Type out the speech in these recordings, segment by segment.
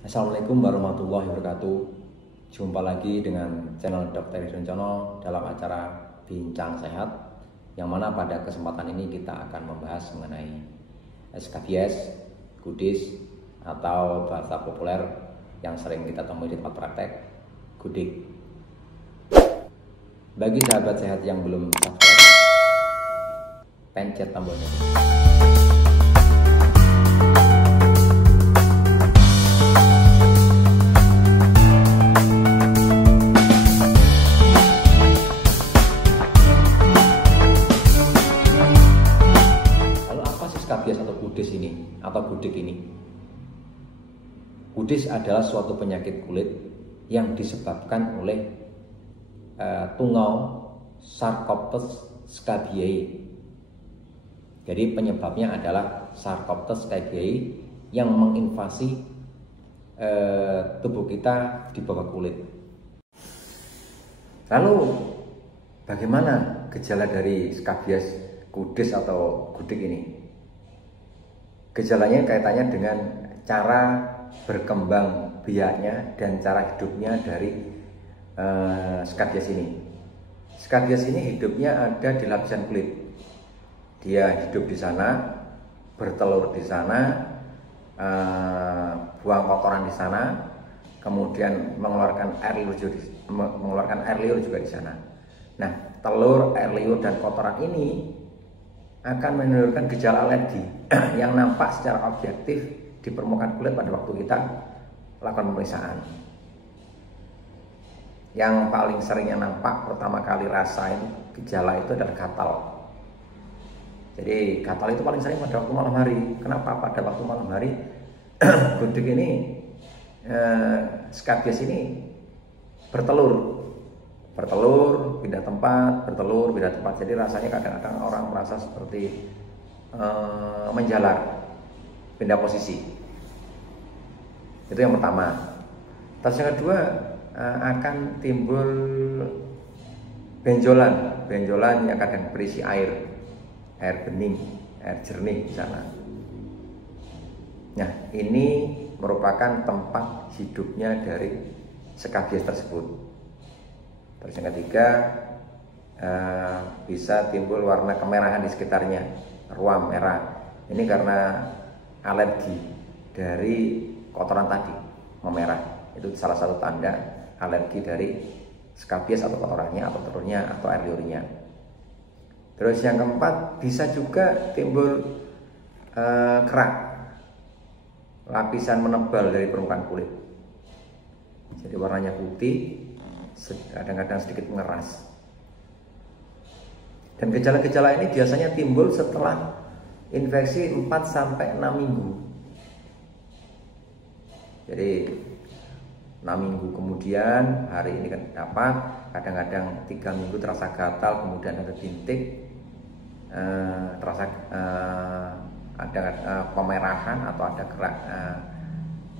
Assalamualaikum warahmatullahi wabarakatuh. Jumpa lagi dengan channel Dr. Hidroncono dalam acara Bincang Sehat, yang mana pada kesempatan ini kita akan membahas mengenai SKBS, kudis, atau bahasa populer yang sering kita temui di tempat praktek, gudik. Bagi sahabat sehat yang belum subscribe, pencet tombolnya. Skabies atau kudis ini atau gudik ini. Kudis adalah suatu penyakit kulit yang disebabkan oleh tungau Sarcoptes scabiei. Jadi penyebabnya adalah Sarcoptes scabiei yang menginvasi tubuh kita di bawah kulit. Lalu bagaimana gejala dari skabies, kudis atau gudik ini? Gejalanya kaitannya dengan cara berkembang biaknya dan cara hidupnya dari skabies ini. Skabies ini hidupnya ada di lapisan kulit. Dia hidup di sana, bertelur di sana, buang kotoran di sana, kemudian mengeluarkan air liur juga di sana. Nah, telur, air liur dan kotoran ini akan menimbulkan gejala alergi yang nampak secara objektif di permukaan kulit pada waktu kita lakukan pemeriksaan. Yang paling sering yang nampak pertama kali rasain gejala itu adalah gatal. Jadi gatal itu paling sering pada waktu malam hari. Kenapa pada waktu malam hari? Gudik ini, skabies ini bertelur, pindah tempat, bertelur, pindah tempat. Jadi rasanya kadang-kadang orang merasa seperti menjalar, pindah posisi. Itu yang pertama. Terus yang kedua, akan timbul benjolan yang kadang berisi air bening, air jernih di sana. Nah, ini merupakan tempat hidupnya dari skabies tersebut. Terus yang ketiga, bisa timbul warna kemerahan di sekitarnya, ruam merah. Ini karena alergi dari kotoran tadi, memerah. Itu salah satu tanda alergi dari skabies atau kotorannya, atau telurnya, atau air liurnya. Terus yang keempat, bisa juga timbul kerak, lapisan menebal dari permukaan kulit. Jadi warnanya putih, kadang-kadang sedikit mengeras. Dan gejala-gejala ini biasanya timbul setelah infeksi 4-6 minggu. Jadi 6 minggu kemudian, hari ini kan dapat, kadang-kadang 3 minggu terasa gatal, kemudian ada bintik, terasa ada pemerahan atau ada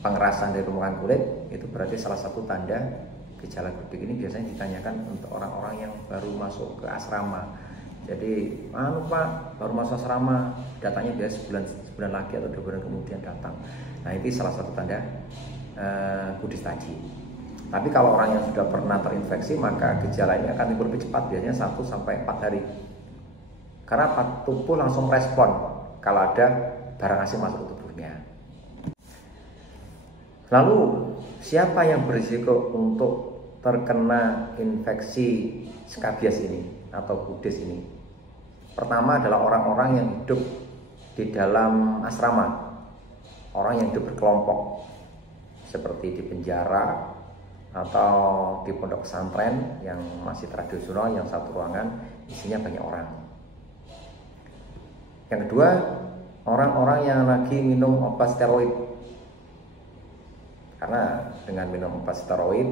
pengerasan dari permukaan kulit. Itu berarti salah satu tanda gejala gudik. Ini biasanya ditanyakan untuk orang-orang yang baru masuk ke asrama. Jadi, Pak, baru masuk asrama, datanya biasa sebulan lagi atau 2 bulan kemudian datang. Nah, ini salah satu tanda kudis tadi. Tapi kalau orang yang sudah pernah terinfeksi, maka gejala ini akan timbul lebih cepat, biasanya 1-4 hari. Karena tubuh langsung respon kalau ada barang asing masuk ke tubuhnya. Lalu, siapa yang berisiko untuk terkena infeksi skabies ini atau kudis ini? Pertama adalah orang-orang yang hidup di dalam asrama, orang yang hidup berkelompok, seperti di penjara atau di pondok pesantren yang masih tradisional, yang satu ruangan isinya banyak orang. Yang kedua, orang-orang yang lagi minum obat steroid. Karena dengan minum obat steroid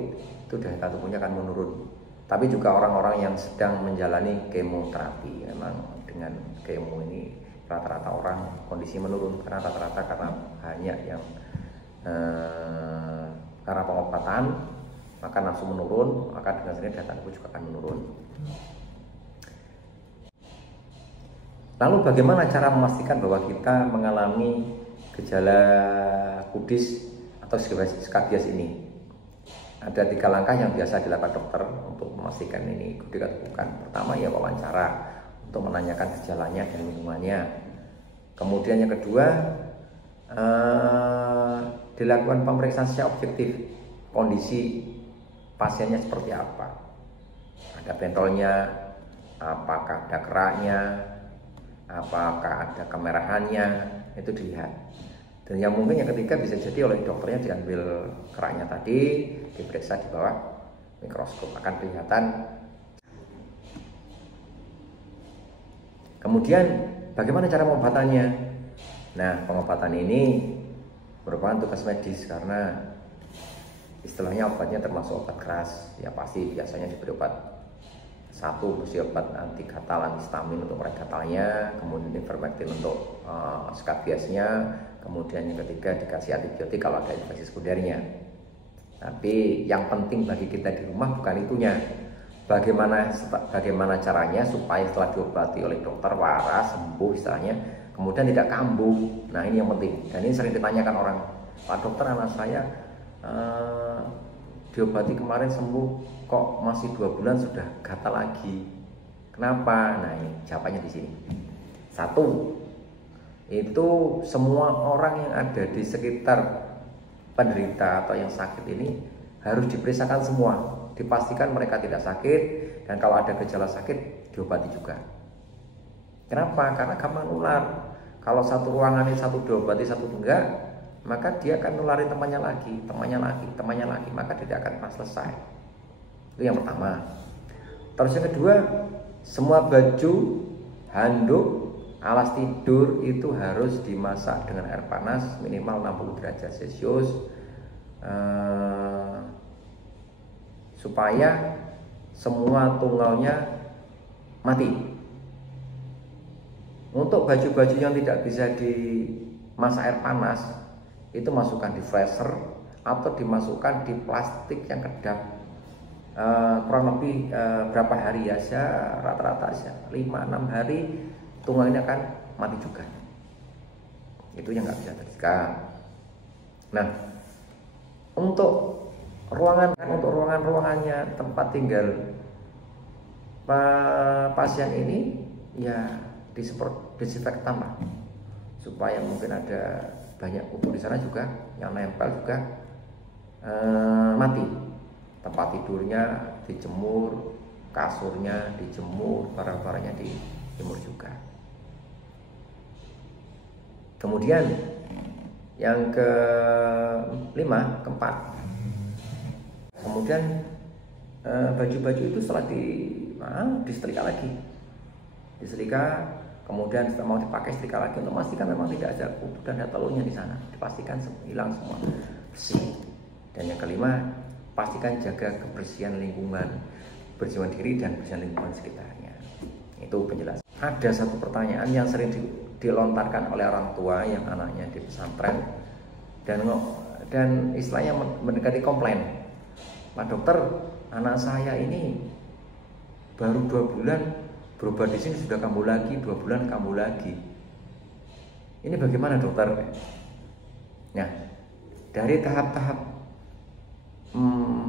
itu daya tubuhnya akan menurun. Tapi juga orang-orang yang sedang menjalani kemoterapi. Memang dengan kemo ini rata-rata orang kondisi menurun, karena rata-rata karena banyak yang karena pengobatan, maka nafsu menurun, maka dengan sendirinya daya tubuh juga akan menurun. Lalu bagaimana cara memastikan bahwa kita mengalami gejala kudis atau skabies ini. Ada 3 langkah yang biasa dilakukan dokter untuk memastikan ini gudik atau bukan. Pertama ya wawancara untuk menanyakan gejalanya dan lingkungannya. Kemudian yang kedua dilakukan pemeriksaan secara objektif, kondisi pasiennya seperti apa. Ada bentolnya, apakah ada keraknya, apakah ada kemerahannya, itu dilihat. Dan yang mungkin yang ketiga bisa jadi oleh dokternya diambil keraknya tadi, diperiksa di bawah mikroskop, akan kelihatan. Kemudian bagaimana cara pengobatannya? Nah, pengobatan ini merupakan tugas medis karena istilahnya obatnya termasuk obat keras. Ya pasti biasanya diberi obat satu, mesti obat anti gatal, antihistamin untuk meredakan gatalnya, kemudian ivermectin untuk skabiesnya, kemudian yang ketiga dikasih antibiotik kalau ada infeksi sekundernya. Tapi yang penting bagi kita di rumah bukan itunya. Bagaimana caranya supaya setelah diobati oleh dokter waras, sembuh istilahnya, kemudian tidak kambuh. Nah ini yang penting, dan ini sering ditanyakan orang, Pak dokter, anak saya diobati kemarin sembuh, kok masih 2 bulan sudah gatal lagi. Kenapa? Nah ini jawabannya di sini. Satu, itu semua orang yang ada di sekitar penderita atau yang sakit ini harus diperiksakan semua, dipastikan mereka tidak sakit, dan kalau ada gejala sakit diobati juga. Kenapa? Karena gampang nular. Kalau satu ruangan ini satu diobati, satu enggak, maka dia akan nulari temannya lagi, maka tidak akan pernah selesai. Itu yang pertama. Terus yang kedua, semua baju, handuk, alas tidur itu harus dimasak dengan air panas minimal 60 derajat Celcius supaya semua tungaunya mati. Untuk baju-baju yang tidak bisa dimasak air panas, itu masukkan di freezer atau dimasukkan di plastik yang kedap, kurang lebih berapa hari ya, rata-rata 5-6 hari tungau ini akan mati juga. Itu yang nggak bisa terjadi. Nah, untuk ruangannya, tempat tinggal pasien ini ya disinfektan lah, supaya mungkin ada banyak kutu di sana juga yang nempel juga mati. Tempat tidurnya dijemur, kasurnya dijemur, barang-barangnya dijemur juga. Kemudian yang keempat, kemudian baju-baju itu setelah disetrika lagi, kemudian setelah mau dipakai setrika lagi untuk memastikan memang tidak ada kutu dan ada telurnya di sana, dipastikan hilang semua, bersih. Dan yang kelima, pastikan jaga kebersihan lingkungan, kebersihan diri dan kebersihan lingkungan sekitarnya. Itu penjelasan. Ada satu pertanyaan yang sering dilontarkan oleh orang tua yang anaknya di pesantren dan istilahnya mendekati komplain, Pak dokter, anak saya ini baru 2 bulan berobat di sini sudah kambuh lagi, 2 bulan kambuh lagi. Ini bagaimana dokter? Nah, dari tahap-tahap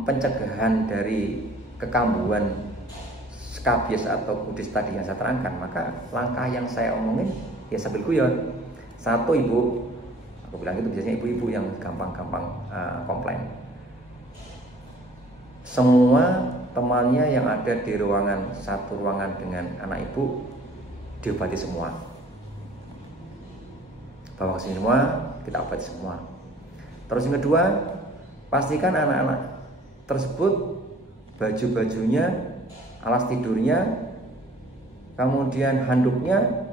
pencegahan dari kekambuhan skabies atau kudis tadi yang saya terangkan, maka langkah yang saya omongin ya sambil guyon. Satu, ibu, aku bilang itu biasanya ibu-ibu yang gampang-gampang komplain. Semua temannya yang ada di satu ruangan dengan anak ibu diobati semua, bawa ke sini semua, kita obati semua. Terus yang kedua, pastikan anak-anak tersebut baju-bajunya, alas tidurnya, kemudian handuknya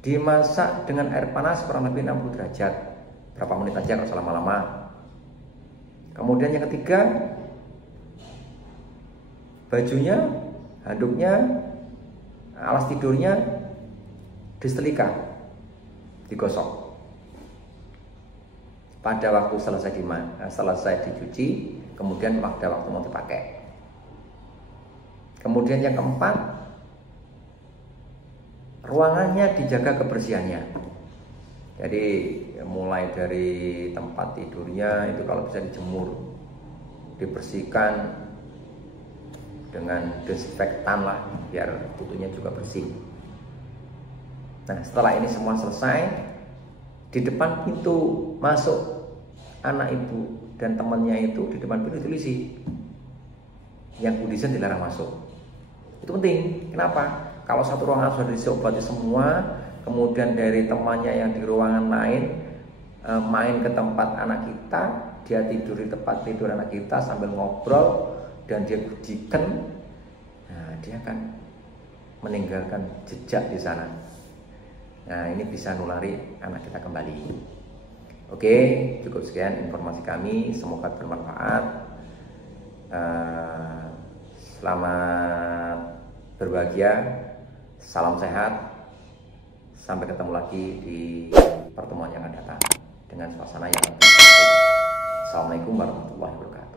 dimasak dengan air panas kurang lebih 60 derajat, berapa menit aja, nggak usah lama-lama. Kemudian yang ketiga, bajunya, handuknya, alas tidurnya disetrika, digosok. Pada waktu selesai dicuci, kemudian pada waktu mau dipakai. Kemudian yang keempat, ruangannya dijaga kebersihannya. Jadi mulai dari tempat tidurnya itu kalau bisa dijemur, dibersihkan dengan desinfektan lah, biar kutunya juga bersih. Nah, setelah ini semua selesai, di depan pintu masuk anak ibu dan temannya itu, di depan pintu tulis yang Buddhism dilarang masuk. Itu penting. Kenapa? Kalau satu ruangan sudah diobati semua, kemudian dari temannya yang di ruangan lain main ke tempat anak kita, dia tidur di tempat tidur anak kita sambil ngobrol dan dia gudikan, nah dia akan meninggalkan jejak di sana. Nah, ini bisa nulari anak kita kembali. Oke, cukup sekian informasi kami, semoga bermanfaat. Selamat berbahagia, salam sehat. Sampai ketemu lagi di pertemuan yang akan datang dengan suasana yang lebih baik. Assalamualaikum warahmatullahi wabarakatuh.